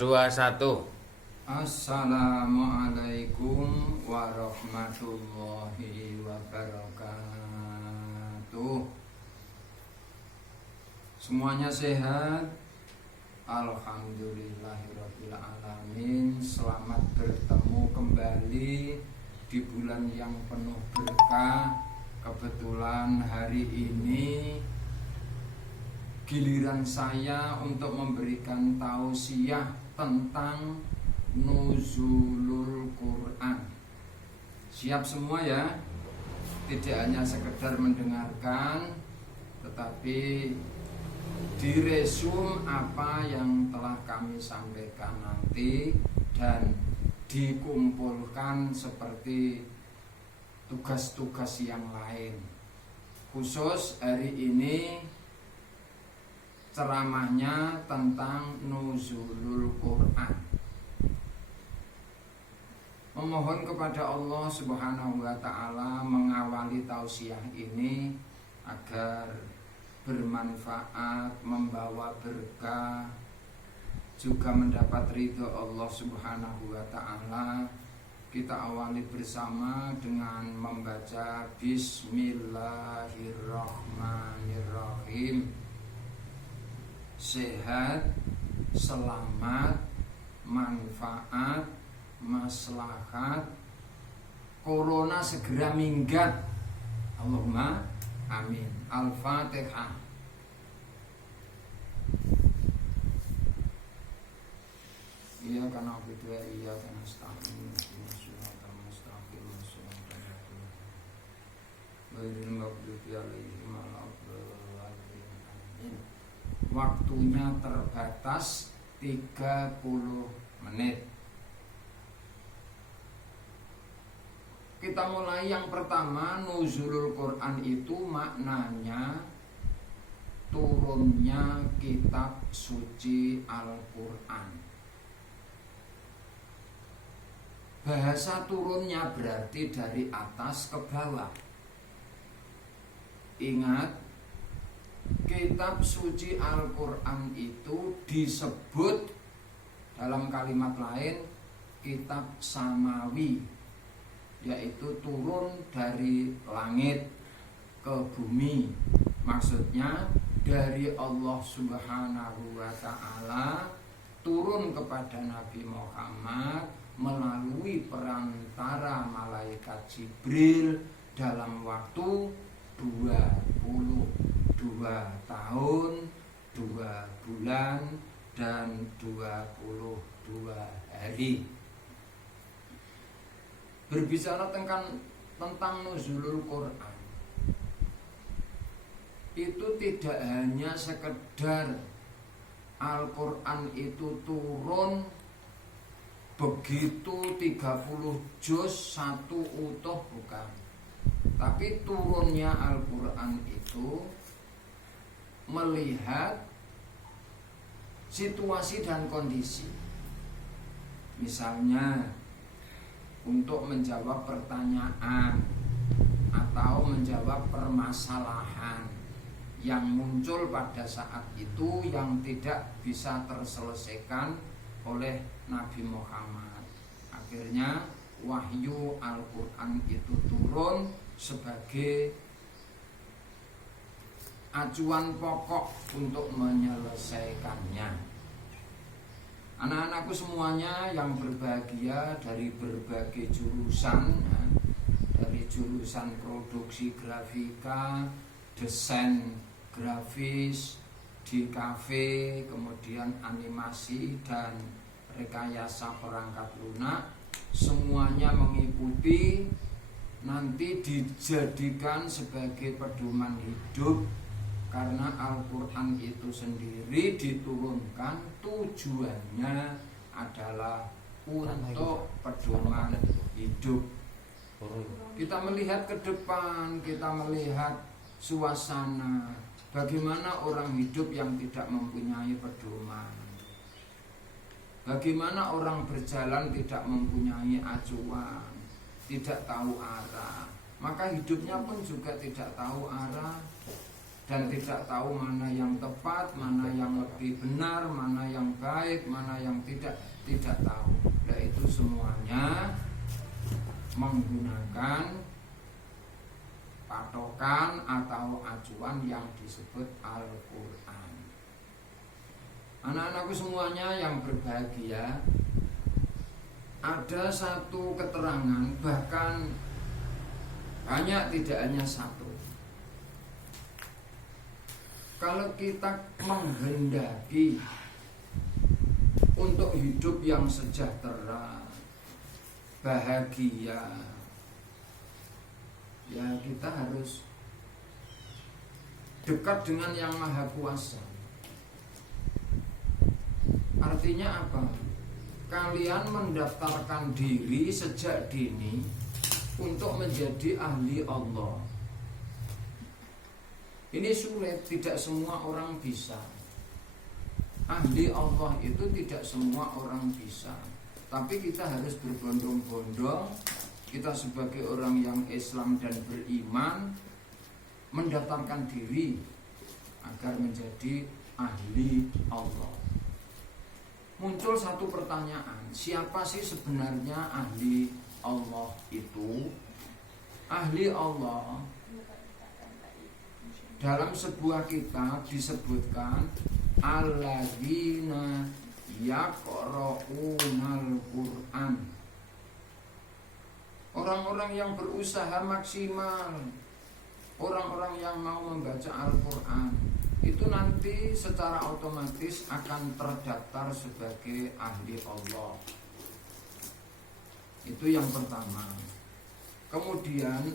21. Assalamualaikum warahmatullahi wabarakatuh. Semuanya sehat? Alhamdulillahirabbil alamin. Selamat bertemu kembali di bulan yang penuh berkah. Kebetulan hari ini giliran saya untuk memberikan tausiah tentang nuzulul Quran. Siap semua ya? Tidak hanya sekedar mendengarkan, tetapi diresum apa yang telah kami sampaikan nanti dan dikumpulkan seperti tugas-tugas yang lain. Khusus hari ini ceramahnya tentang nuzulul Quran. Memohon kepada Allah Subhanahu wa taala mengawali tausiah ini agar bermanfaat, membawa berkah, juga mendapat ridho Allah Subhanahu wa taala. Kita awali bersama dengan membaca Bismillahirrahmanirrahim. Sehat, selamat, manfaat, maslahat, corona segera minggat. Allahumma amin. Al-Fatihah. Iya karena berdua iya karena nasta'in shiratal mustaqim shiratal ghairil maghdubi alaihim waladdallin. Waktunya terbatas 30 menit. Kita mulai yang pertama. Nuzulul Quran itu maknanya turunnya kitab suci Al-Quran. Bahasa turunnya berarti dari atas ke bawah. Ingat, kitab suci Al-Quran itu disebut dalam kalimat lain kitab samawi, yaitu turun dari langit ke bumi. Maksudnya dari Allah Subhanahu wa ta'ala turun kepada Nabi Muhammad melalui perantara malaikat Jibril dalam waktu 22 tahun, 2 bulan, dan 22 hari. Berbicara tentang nuzulul Quran, itu tidak hanya sekedar Al-Quran itu turun begitu 30 juz satu utuh, bukan. Tapi turunnya Al-Quran itu melihat situasi dan kondisi. Misalnya untuk menjawab pertanyaan atau menjawab permasalahan yang muncul pada saat itu yang tidak bisa terselesaikan oleh Nabi Muhammad. Akhirnya wahyu Al-Quran itu turun sebagai acuan pokok untuk menyelesaikannya. Anak-anakku semuanya yang berbahagia dari berbagai jurusan, dari jurusan produksi grafika, desain grafis, di kafe, kemudian animasi dan rekayasa perangkat lunak, semuanya mengikuti, nanti dijadikan sebagai pedoman hidup. Karena Al-Quran itu sendiri diturunkan tujuannya adalah untuk pedoman hidup. Kita melihat ke depan, kita melihat suasana, bagaimana orang hidup yang tidak mempunyai pedoman, bagaimana orang berjalan tidak mempunyai acuan, tidak tahu arah, maka hidupnya pun juga tidak tahu arah dan tidak tahu mana yang tepat, mana yang lebih benar, mana yang baik, mana yang tidak tahu. Nah, itu semuanya menggunakan patokan atau acuan yang disebut Al-Quran. Anak-anakku semuanya yang berbahagia, ada satu keterangan, bahkan banyak, tidak hanya satu. Kalau kita menghendaki untuk hidup yang sejahtera, bahagia, ya kita harus dekat dengan Yang Maha Kuasa. Artinya apa? Kalian mendaftarkan diri sejak dini untuk menjadi ahli Allah. Ini sulit, tidak semua orang bisa. Ahli Allah itu tidak semua orang bisa. Tapi kita harus berbondong-bondong. Kita sebagai orang yang Islam dan beriman mendaftarkan diri agar menjadi ahli Allah. Muncul satu pertanyaan, siapa sih sebenarnya ahli Allah itu? Ahli Allah dalam sebuah kitab disebutkan alladzina yaqra'unal Qur'an. Orang-orang yang berusaha maksimal, orang-orang yang mau membaca Al-Quran, itu nanti secara otomatis akan terdaftar sebagai ahli Allah. Itu yang pertama. Kemudian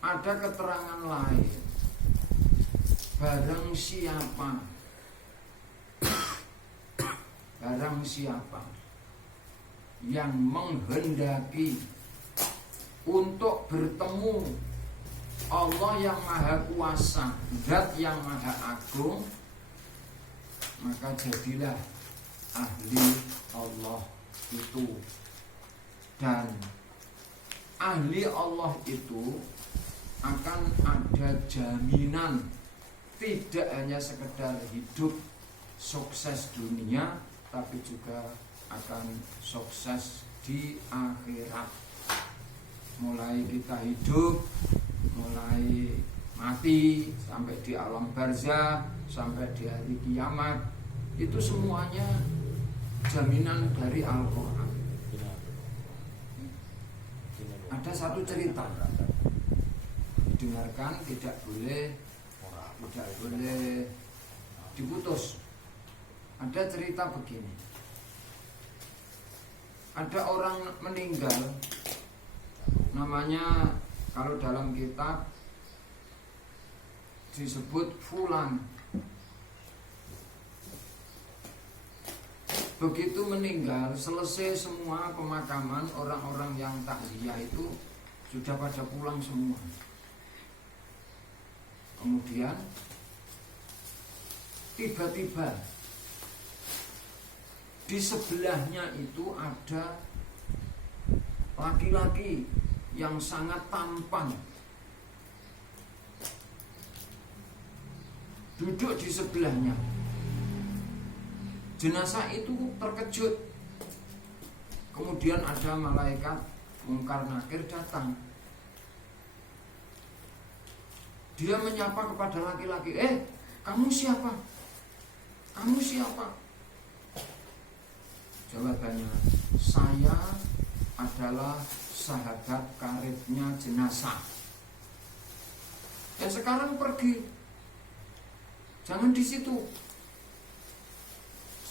ada keterangan lain, barang siapa yang menghendaki untuk bertemu Allah yang Maha Kuasa, Zat yang Maha Agung, maka jadilah ahli Allah itu. Dan ahli Allah itu akan ada jaminan, tidak hanya sekedar hidup sukses dunia, tapi juga akan sukses di akhirat. Mulai kita hidup, mulai mati, sampai di alam barzah, sampai di hari kiamat, itu semuanya jaminan dari Al-Quran. Ada satu cerita, didengarkan, tidak boleh diputus. Ada cerita begini, ada orang meninggal, namanya kalau dalam kitab disebut Fulan. Begitu meninggal, selesai semua pemakaman, orang-orang yang takziah itu sudah pada pulang semua. Kemudian tiba-tiba di sebelahnya itu ada laki-laki yang sangat tampan duduk di sebelahnya. Jenazah itu terkejut. Kemudian ada malaikat Mungkar Nakir datang. Dia menyapa kepada laki-laki, kamu siapa? Kamu siapa? Jawabannya, saya adalah sahabat karibnya jenazah. Ya sekarang pergi, jangan di situ.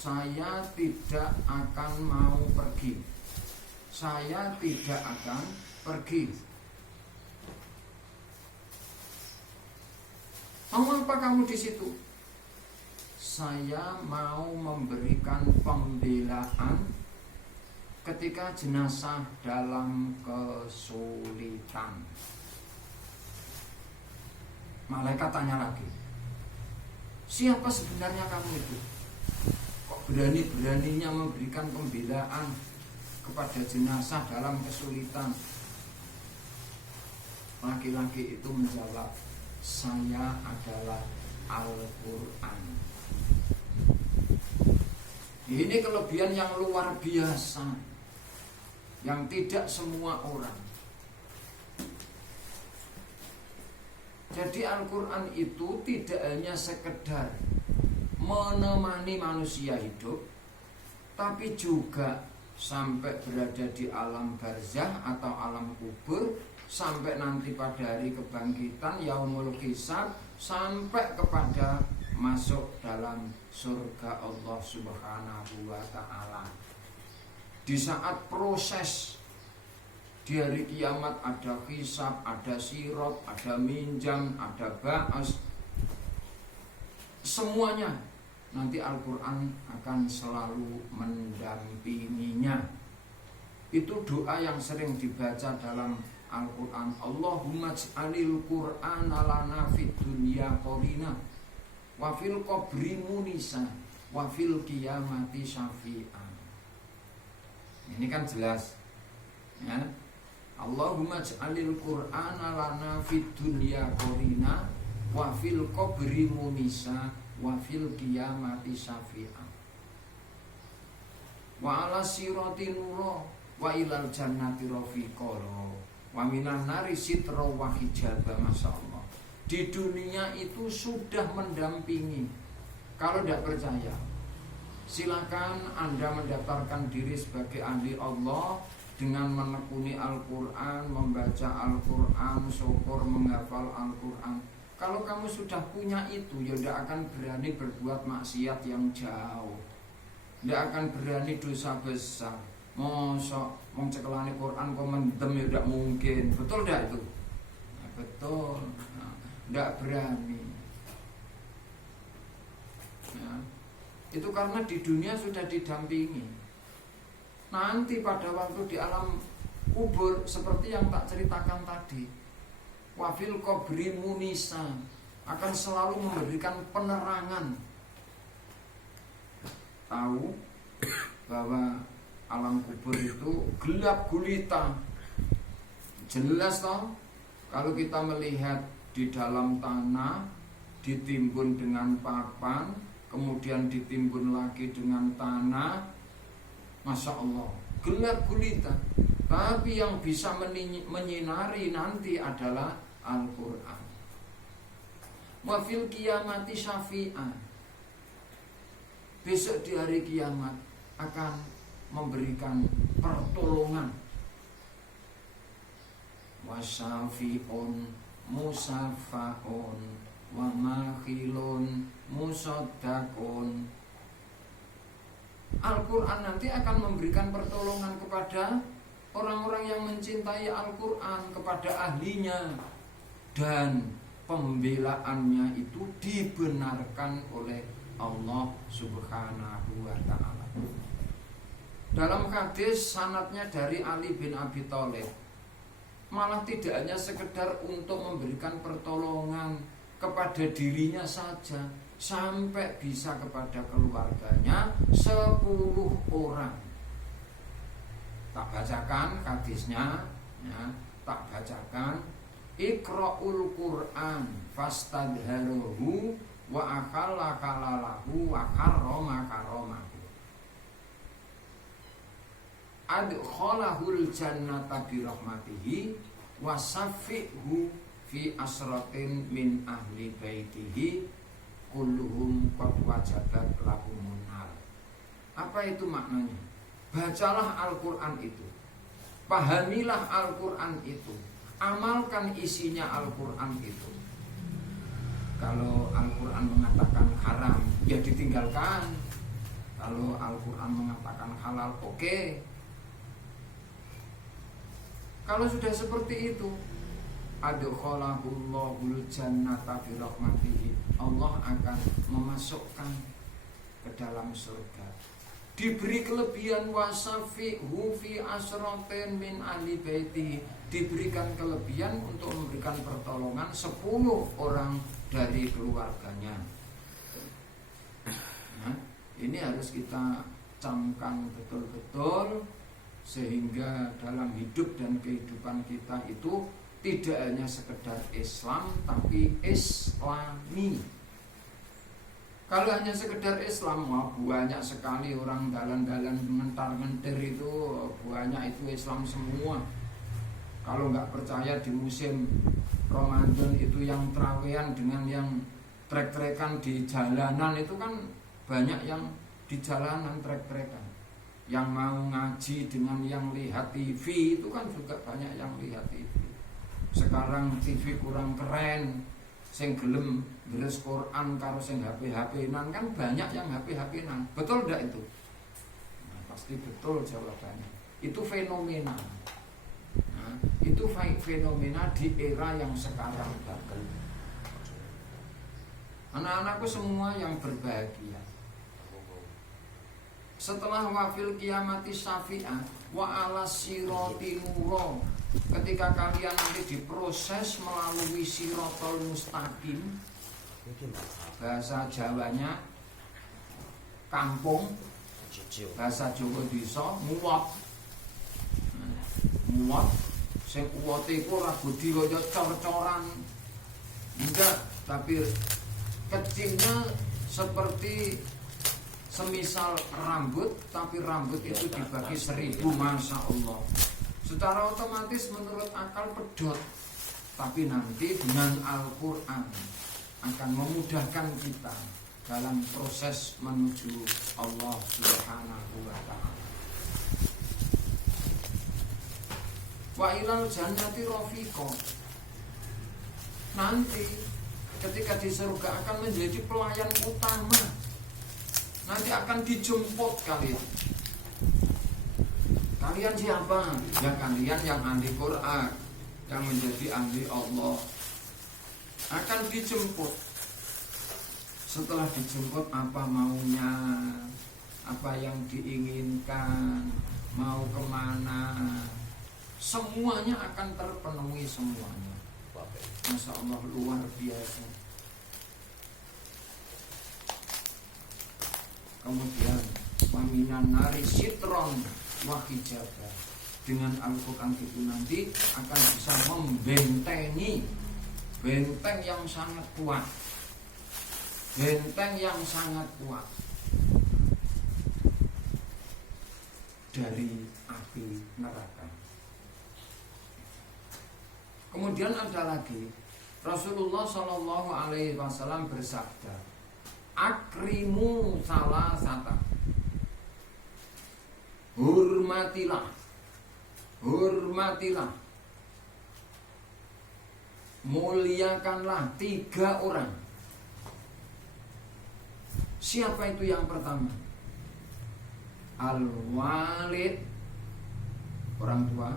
Saya tidak akan mau pergi. Saya tidak akan pergi. Mau apa kamu di situ? Saya mau memberikan pembelaan ketika jenazah dalam kesulitan. Malaikat tanya lagi, siapa sebenarnya kamu itu? Kok berani-beraninya memberikan pembelaan kepada jenazah dalam kesulitan? Laki-laki itu menjawab, saya adalah Al-Quran. Ini kelebihan yang luar biasa, yang tidak semua orang. Jadi Al-Quran itu tidak hanya sekedar menemani manusia hidup, tapi juga sampai berada di alam barzah atau alam kubur, sampai nanti pada hari kebangkitan yaumul hisab, sampai kepada masuk dalam surga Allah Subhanahu wa ta'ala. Di saat proses di hari kiamat ada hisab, ada sirat, ada minjam, ada ba'as, semuanya nanti Al-Quran akan selalu mendampinginya. Itu doa yang sering dibaca dalam Al-Quran. Allahumma j'alil Qur'ana lana fid dunya qarina wa fil qabri munisa wa fil qiyamati syafi'an. Ini kan jelas ya. Allahumma j'alil Qur'ana lana fid dunya qarina wa fil qabri munisa wa fil qiyamati syafi'an wa ala sirati nura wa ilal jannati rafiqa wa minan nari sitra wa hijaba. Masyaallah, di dunia itu sudah mendampingi. Kalau tidak percaya, silakan Anda mendaftarkan diri sebagai ahli Allah dengan menekuni Al-Quran, membaca Al-Quran, syukur menghafal Al-Quran. Kalau kamu sudah punya itu, ya tidak akan berani berbuat maksiat yang jauh, tidak akan berani dosa besar. Mosok mengcekelani Quran kok mendem, ya tidak mungkin. Betul tidak itu? Ya, betul. Nah, tidak berani ya. Itu karena di dunia sudah didampingi. Nanti pada waktu di alam kubur, seperti yang tak ceritakan tadi, wafil qabri munisa, akan selalu memberikan penerangan. Tahu bahwa alam kubur itu gelap gulita. Jelas toh, kalau kita melihat di dalam tanah ditimbun dengan papan, kemudian ditimbun lagi dengan tanah, Masya Allah, gelap gulita. Tapi yang bisa menyinari nanti adalah Al-Quran. Wa fil qiyamati syafi'an, besok di hari kiamat akan memberikan pertolongan. Wasyafi'un musafa'un wa makhilun musaddaqun. Al-Quran nanti akan memberikan pertolongan kepada orang-orang yang mencintai Al-Quran, kepada ahlinya, dan pembelaannya itu dibenarkan oleh Allah Subhanahu wa ta'ala. Dalam hadis sanadnya dari Ali bin Abi Thalib, malah tidak hanya sekedar untuk memberikan pertolongan kepada dirinya saja, sampai bisa kepada keluarganya 10 orang. Tak bacakan hadisnya ya, tak bacakan. Iqra'ul Qur'an fastadharuhu wa akalla kalalahu wa karrama karamahu. Adkhalahul jannata bi rahmatihi wa saffihu fi asratin min ahli baitihi kulluhum qad wajabat lahumun nar. Apa itu maknanya? Bacalah Al-Quran itu, pahamilah Al-Quran itu, amalkan isinya Al-Quran itu. Kalau Al-Quran mengatakan haram, ya ditinggalkan. Kalau Al-Quran mengatakan halal, oke. Kalau sudah seperti itu, adkhalahullahu jannata bi rahmatihi, Allah akan memasukkan ke dalam surga. Diberi kelebihan wasafihu fi asratin min ahli baiti, diberikan kelebihan untuk memberikan pertolongan 10 orang dari keluarganya. Nah, ini harus kita camkan betul-betul, sehingga dalam hidup dan kehidupan kita itu tidak hanya sekedar Islam tapi Islami. Kalau hanya sekedar Islam, wah banyak sekali orang dalan-dalan mentar-mentir itu, banyak itu Islam semua. Kalau nggak percaya di musim Ramadan itu yang trawean dengan yang trek-trekan di jalanan itu kan banyak yang di jalanan trek-trekan. Yang mau ngaji dengan yang lihat TV itu kan juga banyak yang lihat TV. Sekarang TV kurang keren, sing gelem deres Quran karo sing HP-HP-nan kan banyak yang HP-HP-nan. Betul enggak itu? Nah, pasti betul jawabannya. Itu fenomena. Nah, itu fenomena di era yang sekarang. Anak-anakku semua yang berbahagia. Setelah wafil kiamati syafi'ah wa ala siroti nuro, ketika kalian nanti diproses melalui sirotol mustaqim, bahasa Jawanya kampung, bahasa Jawa desa muwat. Muwat sing uwate iku ora budi kaya cor-coran. Enggak, tapi kecilnya seperti semisal rambut, tapi rambut itu dibagi 1000, Masya Allah. Secara otomatis menurut akal pedot, tapi nanti dengan Al-Quran akan memudahkan kita dalam proses menuju Allah Subhanahu wa ta'ala. Wa ilal jannati rafiqo, nanti ketika di surga akan menjadi pelayan utama. Nanti akan dijemput kalian. Kalian siapa? Ya kalian yang ahli Quran, yang menjadi ahli Allah. Akan dijemput. Setelah dijemput, apa maunya, apa yang diinginkan, mau kemana, semuanya akan terpenuhi semuanya. Masya Allah, luar biasa. Kemudian waminan nari sitron wa hijabah, dengan Al-Quran itu nanti akan bisa membentengi benteng yang sangat kuat, benteng yang sangat kuat dari api neraka. Kemudian ada lagi, Rasulullah Shallallahu Alaihi Wasallam bersabda, akrimu salasata, hormatilah, hormatilah, muliakanlah 3 orang. Siapa itu yang pertama? Al-walid, orang tua.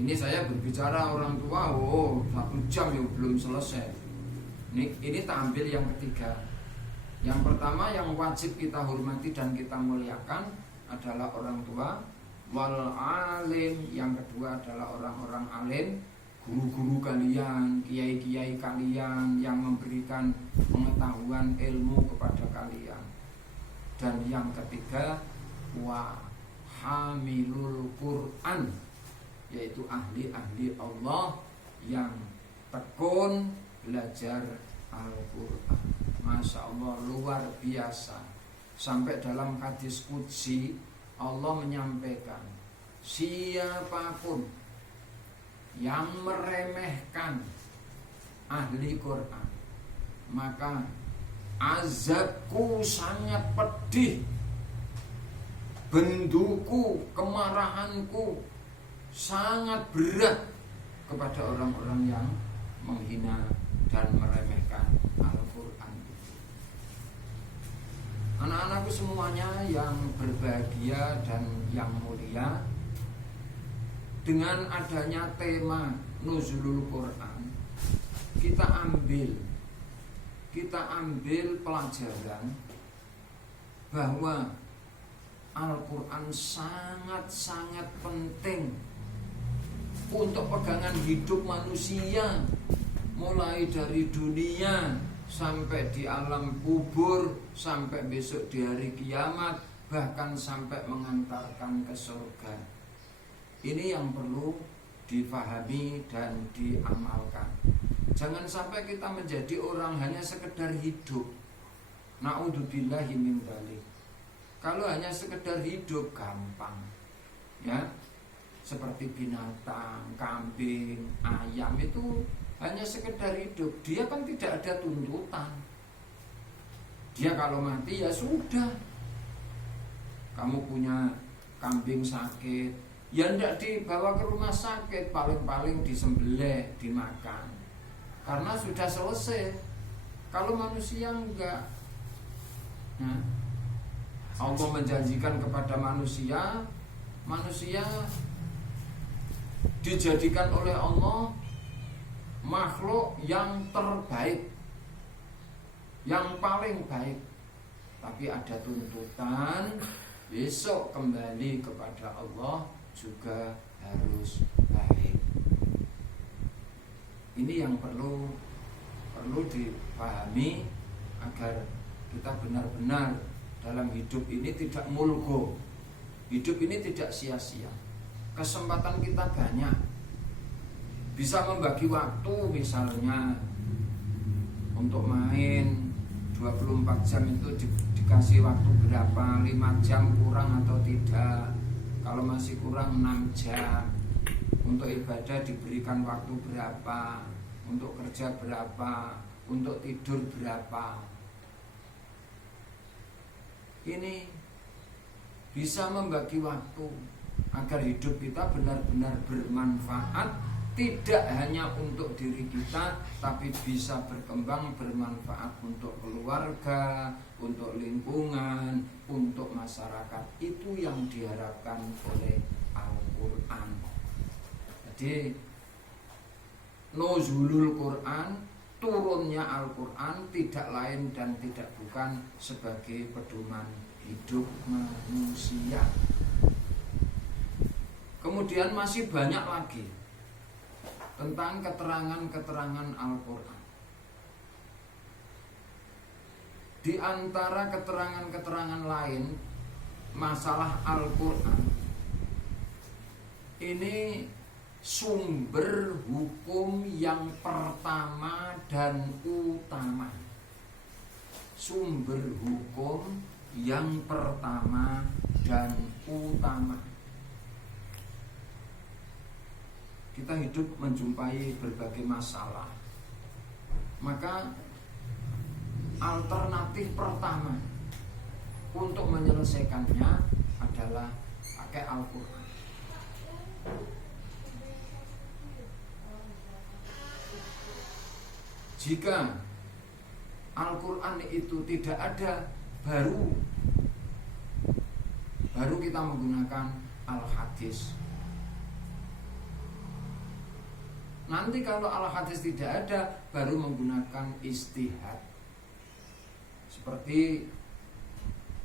Ini saya berbicara orang tua, 1 jam ya belum selesai. Ini tampil yang ketiga. Yang pertama yang wajib kita hormati dan kita muliakan adalah orang tua. Wal alim, yang kedua adalah orang-orang alim, guru-guru kalian, kiai-kiai kalian yang memberikan pengetahuan ilmu kepada kalian. Dan yang ketiga, wa hamilul Quran, yaitu ahli-ahli Allah yang tekun belajar Al-Quran. Masya Allah, luar biasa. Sampai dalam hadis qudsi Allah menyampaikan, siapapun yang meremehkan ahli Quran, maka azabku sangat pedih, benduku, kemarahanku sangat berat kepada orang-orang yang menghina dan meremehkan Al-Quran. Anak-anakku semuanya yang berbahagia dan yang mulia, dengan adanya tema Nuzulul Quran, kita ambil pelajaran bahwa Al-Quran sangat-sangat penting untuk pegangan hidup manusia, mulai dari dunia sampai di alam kubur, sampai besok di hari kiamat, bahkan sampai mengantarkan ke surga. Ini yang perlu difahami dan diamalkan. Jangan sampai kita menjadi orang hanya sekedar hidup. Na'udzubillahi min dzalik. Kalau hanya sekedar hidup gampang, ya, seperti binatang, kambing, ayam itu hanya sekedar hidup. Dia kan tidak ada tuntutan. Dia kalau mati ya sudah. Kamu punya kambing sakit, ya tidak dibawa ke rumah sakit, paling-paling disembelih, dimakan, karena sudah selesai. Kalau manusia enggak. Nah, Allah menjanjikan kepada manusia dijadikan oleh Allah makhluk yang terbaik, yang paling baik. Tapi ada tuntutan, besok kembali kepada Allah juga harus baik. Ini yang perlu dipahami agar kita benar-benar dalam hidup ini tidak mulgo. Hidup ini tidak sia-sia. Kesempatan kita banyak. Bisa membagi waktu misalnya untuk main 24 jam itu dikasih waktu berapa, 5 jam kurang atau tidak. Kalau masih kurang 6 jam. Untuk ibadah diberikan waktu berapa, untuk kerja berapa, untuk tidur berapa. Ini bisa membagi waktu agar hidup kita benar-benar bermanfaat, tidak hanya untuk diri kita, tapi bisa berkembang bermanfaat untuk keluarga, untuk lingkungan, untuk masyarakat. Itu yang diharapkan oleh Al-Quran. Jadi nuzulul Quran, turunnya Al-Quran tidak lain dan tidak bukan sebagai pedoman hidup manusia. Kemudian masih banyak lagi tentang keterangan-keterangan Al-Quran. Di antara keterangan-keterangan lain masalah Al-Quran, ini sumber hukum yang pertama dan utama. Sumber hukum yang pertama dan utama. Kita hidup menjumpai berbagai masalah. Maka alternatif pertama untuk menyelesaikannya adalah pakai Al-Quran. Jika Al-Quran itu tidak ada, baru kita menggunakan Al-Hadis. Nanti kalau Al-Hadis tidak ada, baru menggunakan istihad. Seperti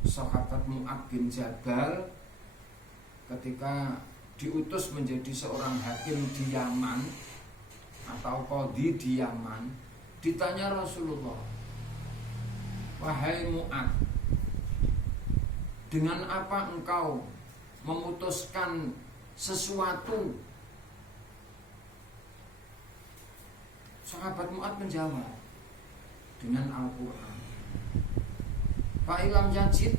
sahabat Mu'ad bin Jabal ketika diutus menjadi seorang hakim di Yaman atau qadhi di Yaman, ditanya Rasulullah, "Wahai Mu'ad, dengan apa engkau memutuskan sesuatu?" Sahabat Mu'ad menjawab, "Dengan Al-Quran." Fa'ilam yajid,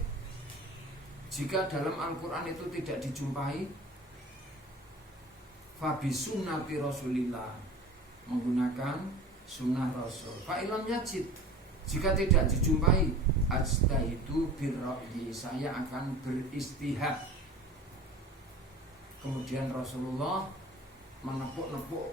jika dalam Al-Quran itu tidak dijumpai, fabi sunnati Rasulillah, menggunakan sunnah Rasul. Fa'ilam yajid, jika tidak dijumpai, ajtahidu birra'yi, saya akan beristihad. Kemudian Rasulullah menepuk-nepuk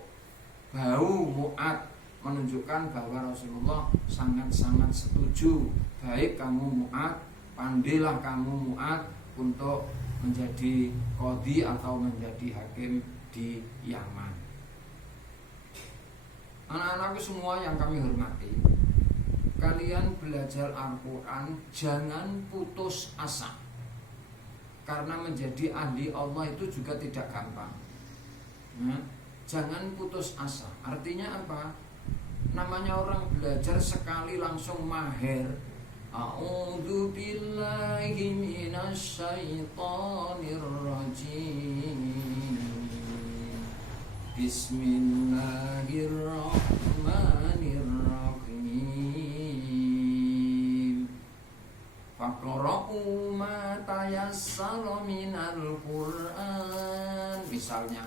bau Mu'ad, menunjukkan bahwa Rasulullah sangat-sangat setuju. Baik kamu Mu'ad, pandailah kamu Mu'ad untuk menjadi qadhi atau menjadi hakim di Yaman. Anak-anakku semua yang kami hormati, kalian belajar Al-Quran jangan putus asa. Karena menjadi ahli Allah itu juga tidak gampang. Nah, jangan putus asa. Artinya apa? Namanya orang belajar sekali langsung mahir. A'udzu billahi minasy syaithanir rajim. Bismillahirrahmanirrahim. Faqra'u ma tayassara minal Qur'an. Misalnya,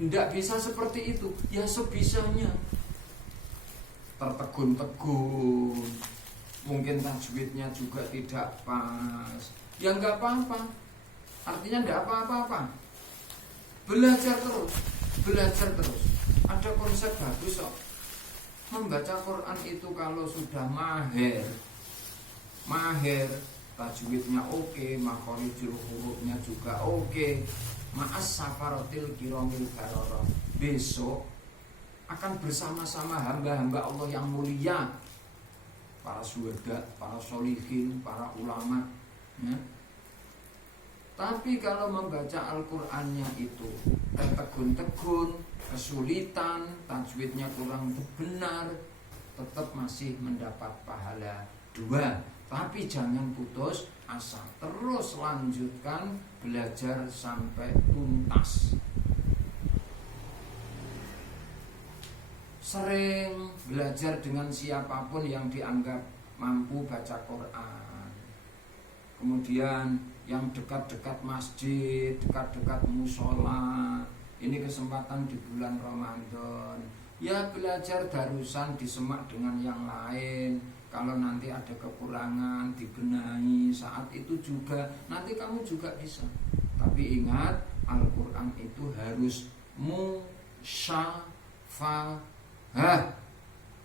tidak bisa seperti itu, ya sebisanya. Tertegun-tegun, mungkin tajwidnya juga tidak pas, ya nggak apa-apa. Artinya nggak apa-apa. Belajar terus. Ada konsep bagus kok. Membaca Quran itu kalau sudah mahir, tajwidnya oke, makhorijul hurufnya juga oke, ma'as safaratil kiramil barara, besok akan bersama-sama hamba-hamba Allah yang mulia, para syuhada, para sholihin, para ulama, ya. Tapi kalau membaca Al-Qur'annya itu tertegun-tegun, kesulitan, tajwidnya kurang benar, tetap masih mendapat pahala 2. Tapi jangan putus asa, terus lanjutkan belajar sampai tuntas. Sering belajar dengan siapapun yang dianggap mampu baca Quran. Kemudian yang dekat-dekat masjid, dekat-dekat musola. Ini kesempatan di bulan Ramadan. Ya belajar darusan disemak dengan yang lain. Kalau nanti ada kekurangan dibenahi saat itu juga. Nanti kamu juga bisa. Tapi ingat, Al-Quran itu harus musyafahah,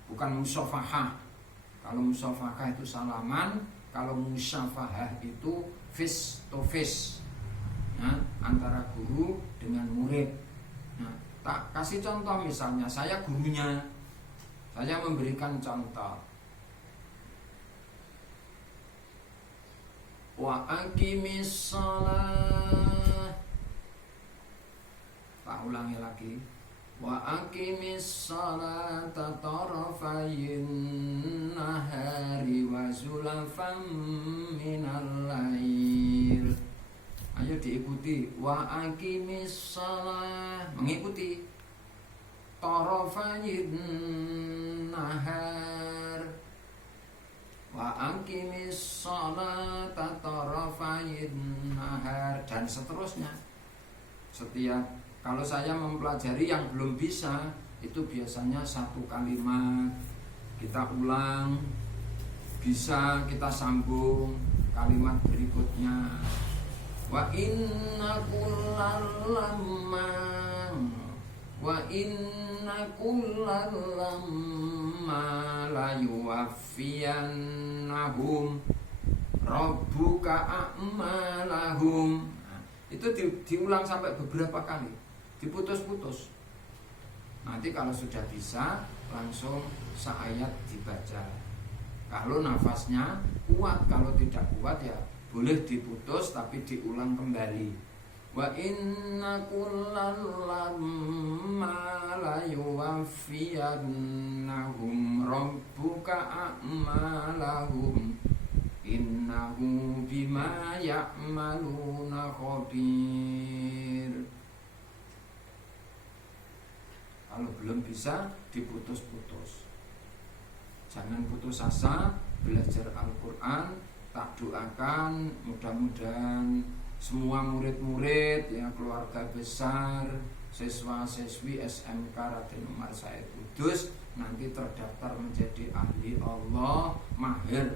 bukan musafahah. Kalau musafahah itu salaman, kalau musyafahah itu face to face, nah, antara guru dengan murid. Nah, tak kasih contoh, misalnya saya gurunya, saya memberikan contoh. Wa aqimis shalah. Tak ulangi lagi. Wa aqimis sholata tarafayin nahari wa zulafam minal lail. Ayo diikuti. Wa aqimis sholah, mengikuti. Tarafayin nahar. Wa aqimis sholata tarafayin nahar, dan seterusnya. Setiap kalau saya mempelajari yang belum bisa, itu biasanya satu kalimat kita ulang, bisa kita sambung kalimat berikutnya. Wa inna kullalamma la yuwaffiyannahum rabbuka a'malahum. Itu diulang sampai beberapa kali, diputus-putus. Nanti kalau sudah bisa, langsung seayat dibaca. Kalau nafasnya kuat, kalau tidak kuat ya boleh diputus tapi diulang kembali. Wa inna kullalamma la yuwaffiyannahum rabbuka a'malahum innahu bima ya'maluna khabir. Kalau belum bisa, diputus-putus. Jangan putus asa belajar Al-Quran. Tak doakan mudah-mudahan semua murid-murid, ya, keluarga besar, siswa-siswi SMK Raden Umar Said Kudus nanti terdaftar menjadi ahli Allah, mahir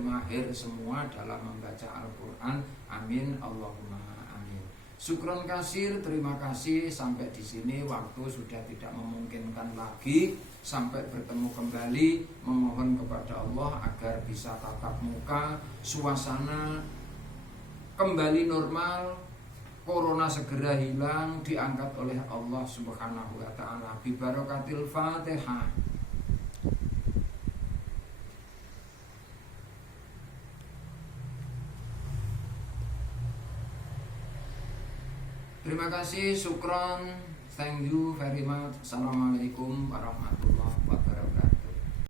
semua dalam membaca Al-Quran. Amin Allahumma amin. Syukron kasir, terima kasih. Sampai di sini waktu sudah tidak memungkinkan lagi. Sampai bertemu kembali, memohon kepada Allah agar bisa tatap muka, suasana kembali normal, corona segera hilang, diangkat oleh Allah Subhanahu wa ta'ala. Bi barakatil Fatihah. Terima kasih, syukron, thank you very much. Assalamualaikum warahmatullahi wabarakatuh.